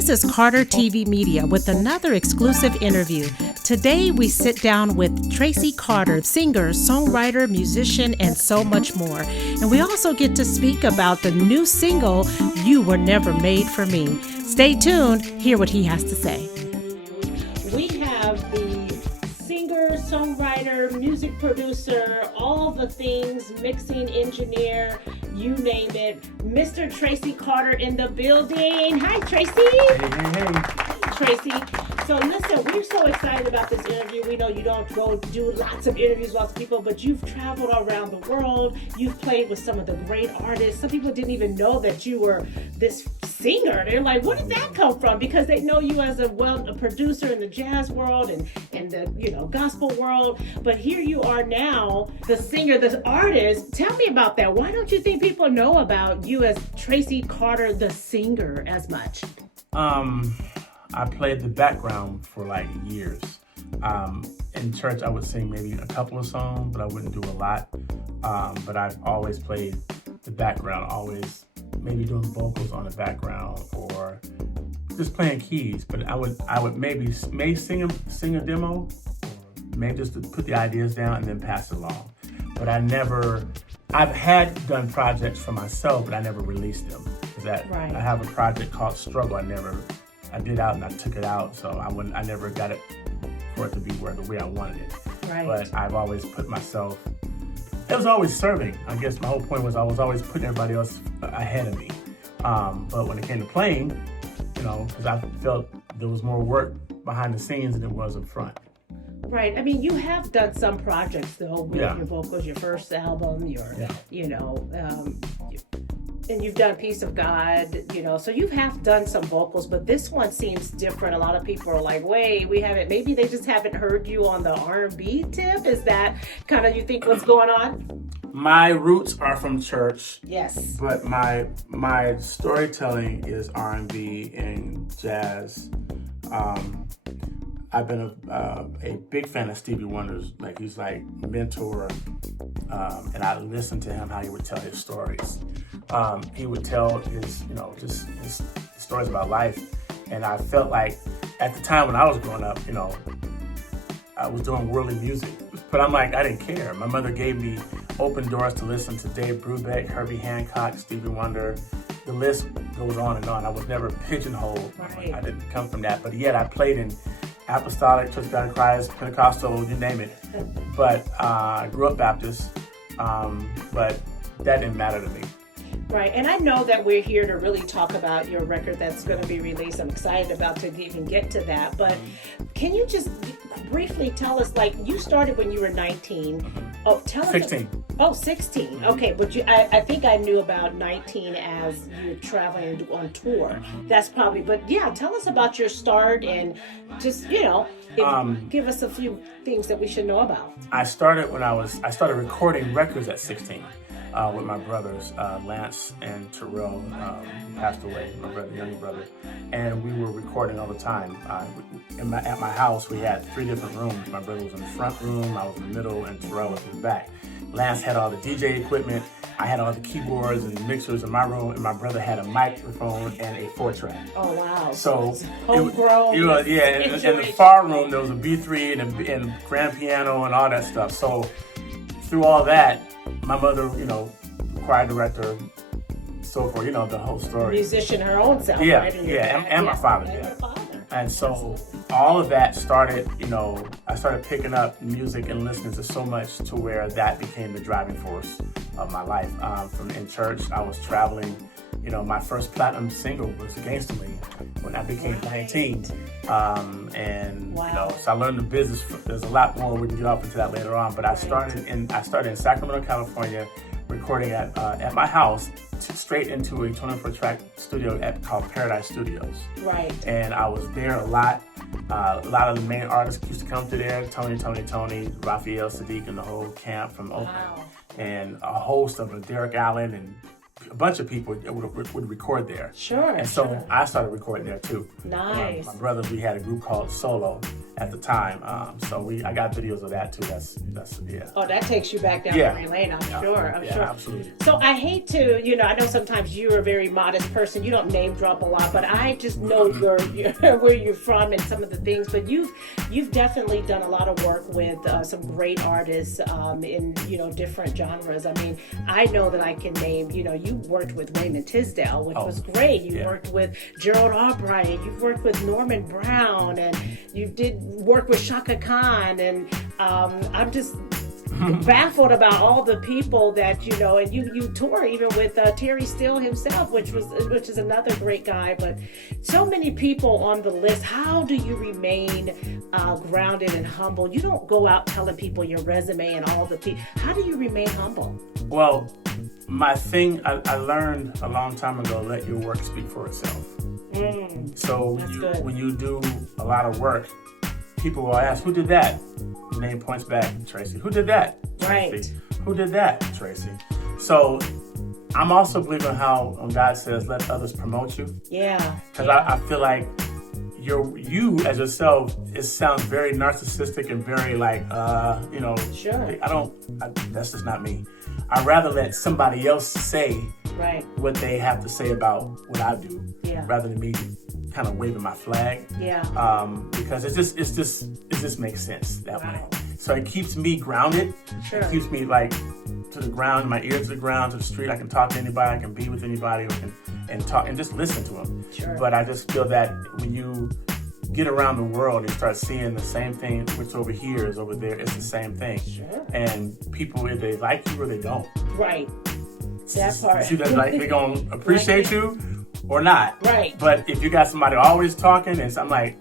This is Carter TV Media with another exclusive interview. Today we sit down with Tracy Carter, singer, songwriter, musician, and so much more. And we also get to speak about the new single, You Were Never Made for Me. Stay tuned, hear what he has to say. We have the singer, songwriter, music producer, all the things, mixing engineer, you name it, Mr. Tracy Carter in the building. Hi, Tracy. Hey. Tracy. So listen, we're so excited about this interview. We know you don't go do lots of interviews with lots of people, but you've traveled around the world. You've played with some of the great artists. Some people didn't even know that you were this singer. They're like, where did that come from? Because they know you as a producer in the jazz world and the gospel world. But here you are now, the singer, the artist. Tell me about that. Why don't you think people know about you as Tracy Carter, the singer, as much? I played the background for like years. In church, I would sing maybe a couple of songs, but I wouldn't do a lot. But I've always played the background, always maybe doing vocals on the background or just playing keys. But I would maybe sing a demo, or maybe just to put the ideas down and then pass it along. But I've had done projects for myself, but I never released them. Right. I have a project called Struggle. I did out and I took it out, so I never got it for it to be the way I wanted it. Right. But I've always put myself, it was always serving. I guess my whole point was I was always putting everybody else ahead of me. But when it came to playing, because I felt there was more work behind the scenes than there was up front. Right. I mean, you have done some projects though with your vocals, your first album, and you've done Peace of God, so you have done some vocals, but this one seems different. A lot of people are like, wait, maybe they just haven't heard you on the R&B tip. Is that kind of, you think, what's going on? My roots are from church. Yes. But my storytelling is R&B and jazz. I've been a big fan of Stevie Wonder's. Like, he's like mentor, and I listened to him, how he would tell his stories. He would tell his stories about life, and I felt like at the time when I was growing up, I was doing worldly music, but I'm like, I didn't care. My mother gave me open doors to listen to Dave Brubeck, Herbie Hancock, Stevie Wonder. The list goes on and on. I was never pigeonholed. Right. I didn't come from that, but yet I played in Apostolic, Church of God in Christ, Pentecostal, you name it. But I grew up Baptist, but that didn't matter to me. Right, and I know that we're here to really talk about your record that's going to be released. I'm excited about to even get to that, but can you just briefly tell us, like, you started when you were 19. Oh, tell us. 16. 16. Okay, but I think I knew about 19 as you were traveling on tour. That's probably, but yeah, tell us about your start and just, give us a few things that we should know about. I started recording records at 16. With my brothers, Lance and Terrell, who passed away, my younger brother, and we were recording all the time. At my house, we had 3 different rooms. My brother was in the front room, I was in the middle, and Terrell was in the back. Lance had all the DJ equipment, I had all the keyboards and mixers in my room, and my brother had a microphone and a 4-track. Oh, wow. So, homegrown. In the far room, there was a B3 and grand piano and all that stuff. So, through all that, my mother, choir director, so forth, the whole story. Musician her own self, yeah, right? And my father. And yeah. your father. And so all of that started, I started picking up music and listening to so much to where that became the driving force of my life. From in church, I was traveling. My first platinum single was Against Me when I became 19. And wow. So I learned the business. There's a lot more. We can get off into that later on. But I started in Sacramento, California, recording at my house, straight into a 24-track studio called Paradise Studios. Right. And I was there a lot. A lot of the main artists used to come through there. Tony, Raphael, Sadiq, and the whole camp from Oakland. Wow. And a host of them, Derek Allen, and a bunch of people would record there. Sure. And so I started recording there too. Nice. My brothers, we had a group called Solo at the time. I got videos of that too. That's yeah. Oh, that takes you back down memory lane, I'm sure. I'm sure. Absolutely. So I hate to, I know sometimes you're a very modest person. You don't name drop a lot, but I just know your where you're from and some of the things. But you've definitely done a lot of work with some great artists in different genres. I mean, I know that I can name. You worked with Wayman Tisdale, which was great. You worked with Gerald Albright. You've worked with Norman Brown, and you did work with Shaka Khan, and I'm just baffled about all the people that and you tour even with Terry Steele himself, which is another great guy. But so many people on the list. How do you remain grounded and humble? You don't go out telling people your resume and all the people. How do you remain humble? Well, my thing I learned a long time ago: let your work speak for itself. So when you do a lot of work, people will ask, "Who did that?" Name points back, Tracy. Who did that? Tracy. Right. Who did that? Tracy. So I'm also believing how when God says, let others promote you. Yeah. Because I feel like you as yourself, it sounds very narcissistic and very like, Sure. That's just not me. I'd rather let somebody else say what they have to say about what I do rather than me kind of waving my flag. Yeah. Because it just makes sense that way. So it keeps me grounded. Sure. It keeps me like to the ground, my ear to the ground, to the street. I can talk to anybody. I can be with anybody, and talk and just listen to them. Sure. But I just feel that when you get around the world and start seeing the same thing, which over here is over there, it's the same thing. Sure. And people, either they like you or they don't. Right. That part. They're going to appreciate you or not. Right. But if you got somebody always talking, and so I'm like,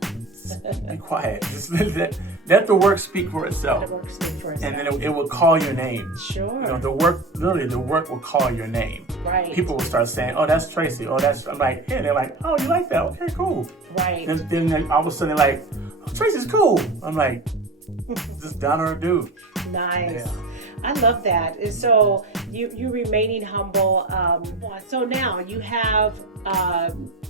be quiet. Just let the work speak for itself. Let the work speak for itself. And then it will call your name. Sure. The work will call your name. Right. People will start saying, oh, that's Tracy. Oh, I'm like, yeah. They're like, oh, you like that? Okay, cool. Right. Then all of a sudden they're like, oh, Tracy's cool. I'm like, just down her dude. Nice. Yeah. I love that. And so you remaining humble. So now you have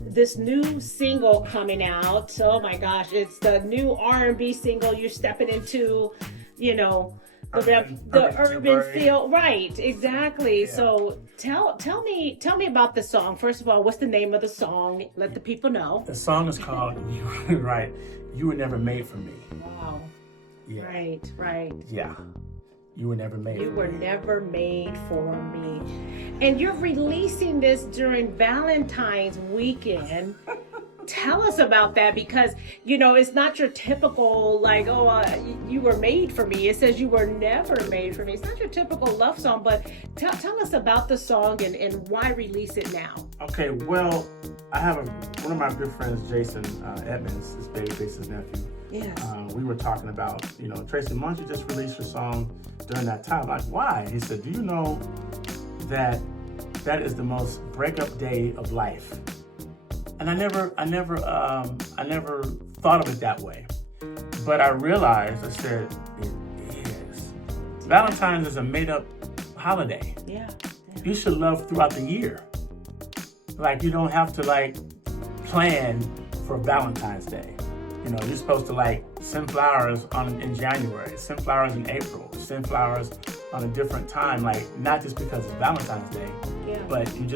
this new single coming out. Oh my gosh, it's the new R&B single. You're stepping into, the urban feel. Right, exactly. Yeah. So tell me about the song. First of all, what's the name of the song? Let the people know. The song is called You Were Never Made for Me. Wow. Yeah. Right. Yeah. You were never made. You were never made for me. And you're releasing this during Valentine's weekend. Tell us about that, because, it's not your typical, like, you were made for me. It says you were never made for me. It's not your typical love song, but tell us about the song and why release it now. Okay, well, I have one of my good friends, Jason Edmonds, is Babyface's nephew. Yes. We were talking about, Tracy, why don't you just release your song during that time? Like, why? He said, do you know that is the most breakup day of life? And I never thought of it that way. But I realized, I said, it is. Valentine's is a made-up holiday. Yeah. You should love throughout the year. Like, you don't have to, plan for Valentine's Day. You're supposed to send flowers in January, send flowers in April, send flowers on a different time, not just because it's Valentine's Day, but you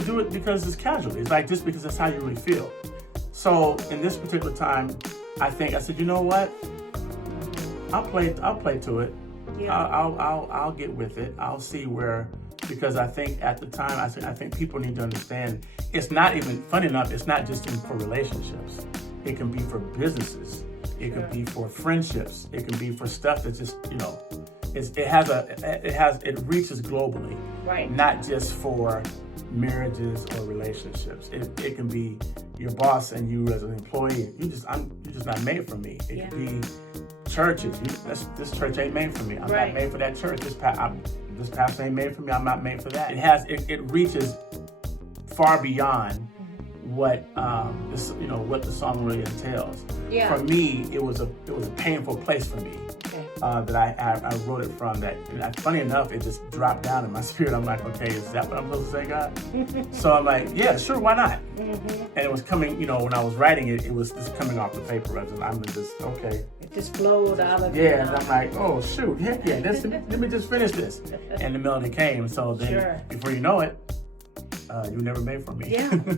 do it because it's casual. It's just because that's how you really feel. So in this particular time, I said, you know what? I'll play to it. Yeah. I'll get with it. I'll see where, because I think at the time, I think people need to understand, it's not even, funny enough, it's not just for relationships. It can be for businesses. It can be for friendships. It can be for stuff that's just, it reaches globally. Right. Not just for marriages or relationships. It can be your boss and you as an employee. You're just not made for me. It can be churches. This church ain't made for me. I'm not made for that church. This pastor ain't made for me. I'm not made for that. It reaches far beyond what the song really entails. Yeah. For me, it was a painful place for me. Okay. that I wrote it from. That, funny enough, it just dropped down in my spirit. I'm like, okay, is that what I'm supposed to say, God? So I'm like, yeah, sure, why not? And it was coming, when I was writing it, it was just coming off the paper. I'm just, okay. It just flowed out of you. Yeah, and I'm like, oh, shoot, heck yeah, let me just finish this. And the melody came. So then, before you know it, you were never made for me.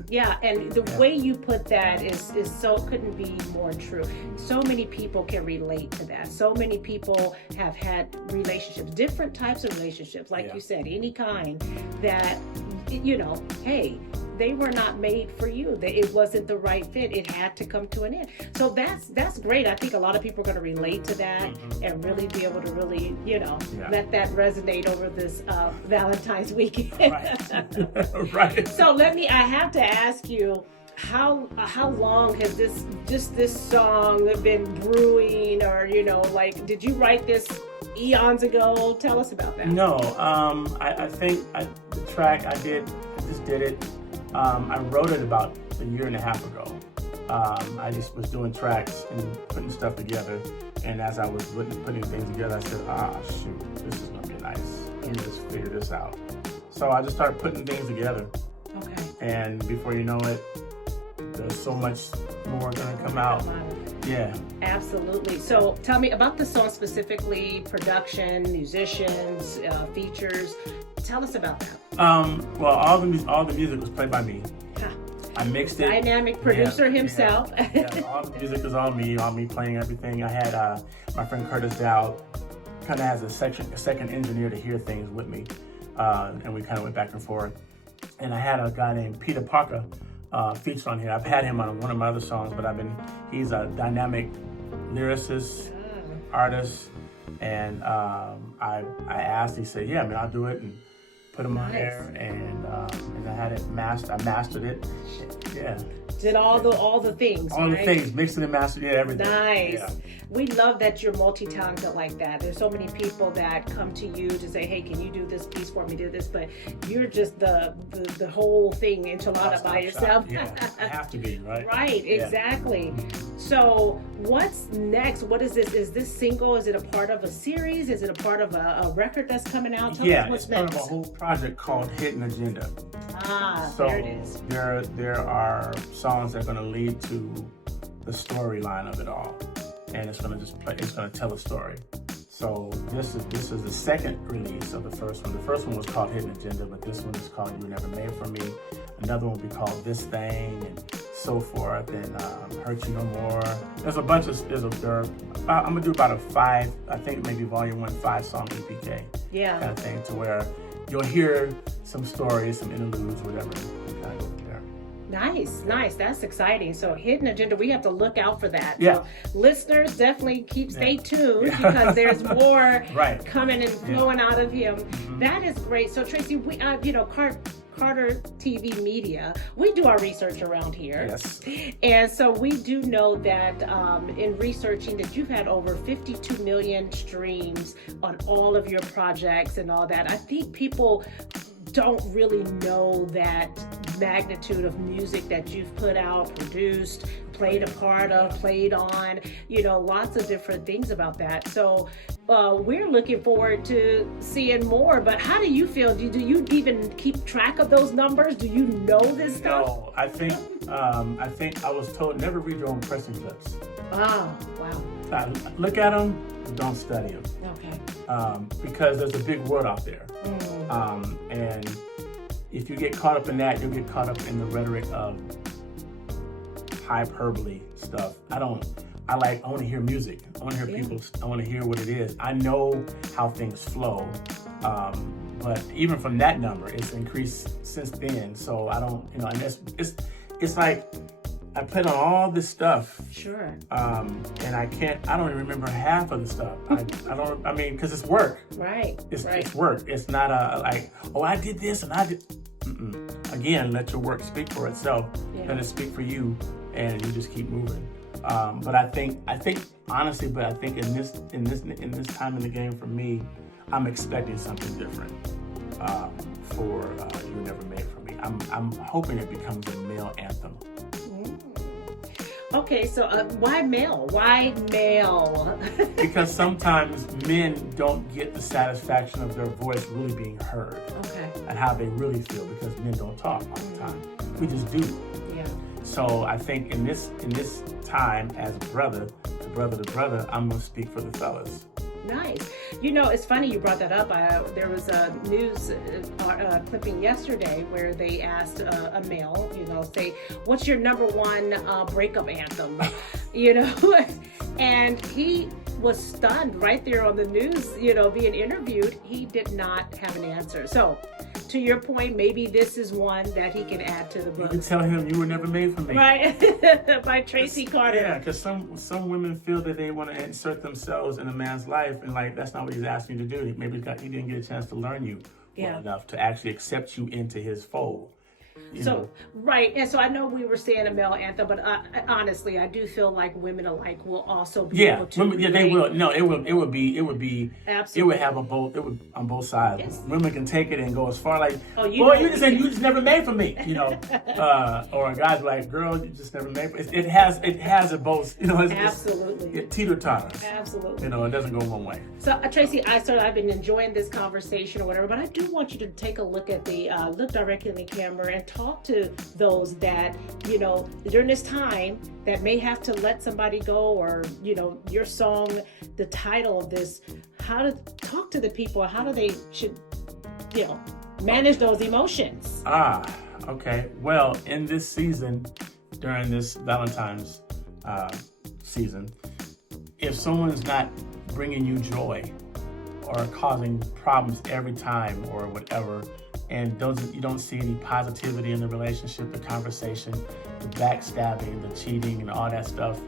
Yeah, and the way you put that is so, couldn't be more true. So many people can relate to that. So many people have had relationships, different types of relationships, like you said, any kind, that, hey, they were not made for you. It wasn't the right fit. It had to come to an end. So that's great. I think a lot of people are going to relate to that and really be able to really, let that resonate over this Valentine's weekend. Right. So I have to ask you, how long has this song been brewing, or did you write this eons ago? Tell us about that. No, I think the track I just did it. I wrote it about a year and a half ago. I just was doing tracks and putting stuff together, and as I was putting things together, I said, shoot, this is gonna be nice. Let me just figure this out. So I just started putting things together. Okay. And before you know it, there's so much more gonna come out. Yeah. Absolutely. So tell me about the song specifically, production, musicians, features. Tell us about that. Well, all the music was played by me. I mixed it. Dynamic producer himself. All the music was on me playing everything. I had my friend Curtis Dowd kind of has a second engineer to hear things with me, and we kind of went back and forth. And I had a guy named Peter Parker featured on here. I've had him on one of my other songs, but he's a dynamic lyricist, artist, and I asked. He said, "Yeah, man, I'll do it." And put them on there, and I had it I mastered it. Yeah. Did all the things. All right? the things, mixed and mastered, everything. Nice. Yeah. We love that you're multi-talented like that. There's so many people that come to you to say, "Hey, can you do this piece for me? Do this," but you're just the whole thing enchilada by yourself. Yeah, I have to be, right? Right, exactly. So what's next? What is this? Is this single? Is it a part of a series? Is it a part of a record that's coming out? Tell us what's it's next. part of a whole project called Hidden Agenda. So there it is. There are songs that are going to lead to the storyline of it all, and it's going to tell a story. So this is the second release of the first one. The first one was called Hidden Agenda, but this one is called You Were Never Made For Me. Another one will be called This Thing, and so forth, and Hurt You No More. There's a bunch of, I'm gonna do about a 5, I think maybe volume 1, 5-song EPK. Yeah. Kind of thing, to where you'll hear some stories, some interludes, whatever, kind of go from there. Nice. That's exciting. So Hidden Agenda, we have to look out for that. Yeah. So listeners, definitely stay tuned because there's more coming and flowing out of him. That is great. So Tracy, we, Carter TV Media, we do our research around here. Yes. And so we do know that in researching that you've had over 52 million streams on all of your projects and all that. I think people don't really know that magnitude of music that you've put out, produced, played a part of, played on, lots of different things about that. So we're looking forward to seeing more, but how do you feel? Do you even keep track of those numbers? Do you know this stuff? No, I think I was told never read your own pressing clips. Oh, wow. Look at them, don't study them. Okay. Because there's a big world out there. And if you get caught up in that, you'll get caught up in the rhetoric of hyperbole stuff. I want to hear music. I want to hear people. I want to hear what it is. I know how things flow, but even from that number, it's increased since then. So I don't, and it's like I put on all this stuff. Sure. And I don't even remember half of the stuff. Because it's work. Right. It's work. It's not I did this and I did. Again, let your work speak for itself. Let it speak for you, and you just keep moving. But I think honestly, in this time in the game for me, I'm expecting something different for You Were Never Made For Me. I'm hoping it becomes a male anthem. Okay, so why male? Why male? Because sometimes men don't get the satisfaction of their voice really being heard. Okay. And how they really feel, because men don't talk all the time. We just do. Yeah. So I think in this time, as a brother to brother, I'm gonna speak for the fellas. Nice. You know, it's funny you brought that up. There was a news clipping yesterday where they asked a male, say, what's your number one breakup anthem? And he was stunned right there on the news, being interviewed. He did not have an answer. So, to your point, maybe this is one that he can add to the book. You can tell him you were never made for me. Right, by Tracy Carter. Yeah, because some women feel that they want to insert themselves in a man's life, and that's not what he's asking you to do. Maybe he didn't get a chance to learn you well enough to actually accept you into his fold. Right, and so I know we were saying a male anthem, but honestly, I do feel like women alike will also be able to. Women, they will. No, it would be. Absolutely. It would have it would on both sides. Yes. Women can take it and go as far like, you just never made for me, or a guy's like, girl, you just never made for me. It has it both, Absolutely. It teeter-totters. Absolutely. It doesn't go one way. So Tracy, I've been enjoying this conversation or whatever, but I do want you to take a look at look directly in the camera and talk to those that, during this time that may have to let somebody go, or, your song, the title of this, how to talk to the people, how do they should, manage those emotions. Okay. Well, in this season, during this Valentine's season, if someone's not bringing you joy or causing problems every time or whatever, and you don't see any positivity in the relationship, the conversation, the backstabbing, the cheating, and all that stuff,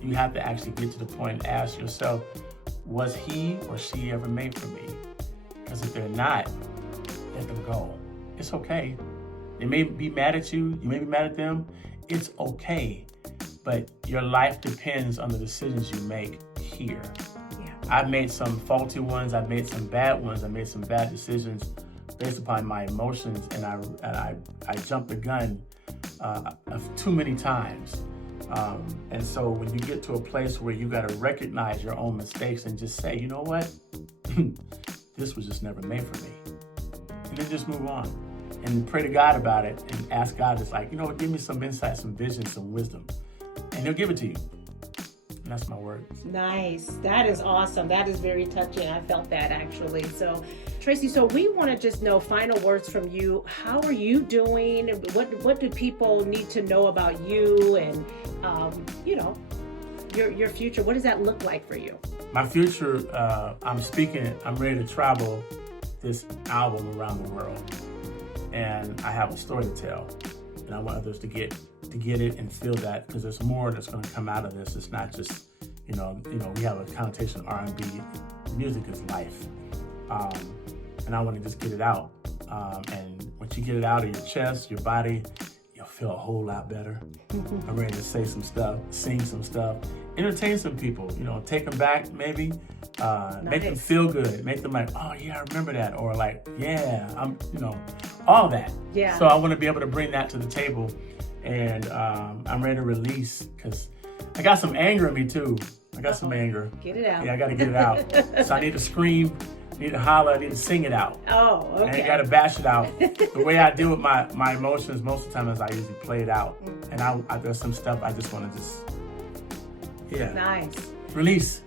you have to actually get to the point and ask yourself, was he or she ever made for me? Because if they're not, let them go. It's okay. They may be mad at you. You may be mad at them. It's okay. But your life depends on the decisions you make here. Yeah. I've made some faulty ones. I've made some bad ones. I made some bad decisions based upon my emotions, and I jumped the gun too many times. And so when you get to a place where you got to recognize your own mistakes and just say, you know what, this was just never made for me, and then just move on and pray to God about it and ask God, it's like, give me some insight, some vision, some wisdom, and He'll give it to you. And that's my word. Nice. That is awesome. That is very touching. I felt that actually. So Tracy, so we want to just know final words from you. How are you doing? What do people need to know about you and, your future? What does that look like for you? My future, I'm ready to travel this album around the world. And I have a story to tell. And I want others to get it and feel that, because there's more that's going to come out of this. It's not just, we have a connotation of R&B. Music is life. And I want to just get it out. And once you get it out of your chest, your body, you'll feel a whole lot better. I'm ready to say some stuff, sing some stuff, entertain some people, take them back maybe, make them feel good, make them like, oh yeah, I remember that, or like, yeah, I'm, all that. Yeah. So I want to be able to bring that to the table, and I'm ready to release, because I got some anger in me too. I got some anger. Get it out. Yeah, I got to get it out. So I need to scream, I need to holler, I need to sing it out. Oh, okay. I ain't got to bash it out. The way I deal with my emotions most of the time is I usually play it out. And I there's some stuff I just want to Nice. Release.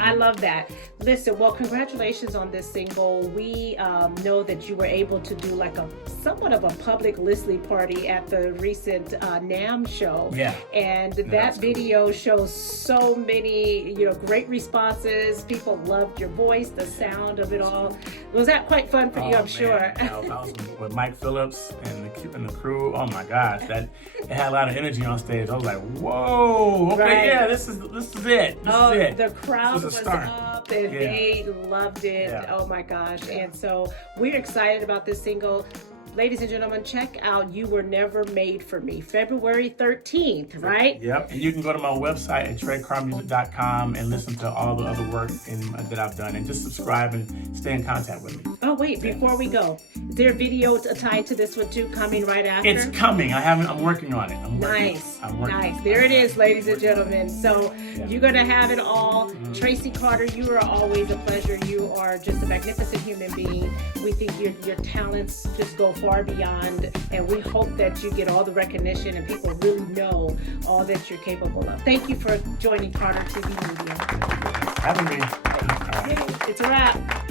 I love that. Listen, well, congratulations on this single. We know that you were able to do like somewhat of a public listening party at the recent NAMM show. Yeah. And that video shows so many, great responses. People loved your voice, the sound of it all. Was that quite fun for you, I'm sure? I was with Mike Phillips and the crew. Oh my gosh, it had a lot of energy on stage. I was like, whoa, okay, right. Yeah, this is it. This is it. The crowd was up and they loved it. Yeah. Oh my gosh. And so we're excited about this single. ladies and gentlemen, check out You Were Never Made for Me, February 13th, right? Yep. And you can go to my website at TreyCartermusic.com and listen to all the other work that I've done, and just subscribe and stay in contact with me. Oh, wait, before we go, is there a video tied to this one too coming right after? It's coming. I'm working on it. Nice. There it is, ladies and gentlemen. So you're going to have it all. Tracy Carter, you are always a pleasure. You are just a magnificent human being. We think your talents just go far beyond, and we hope that you get all the recognition and people really know all that you're capable of. Thank you for joining Carter TV Media. Having me. It's a wrap.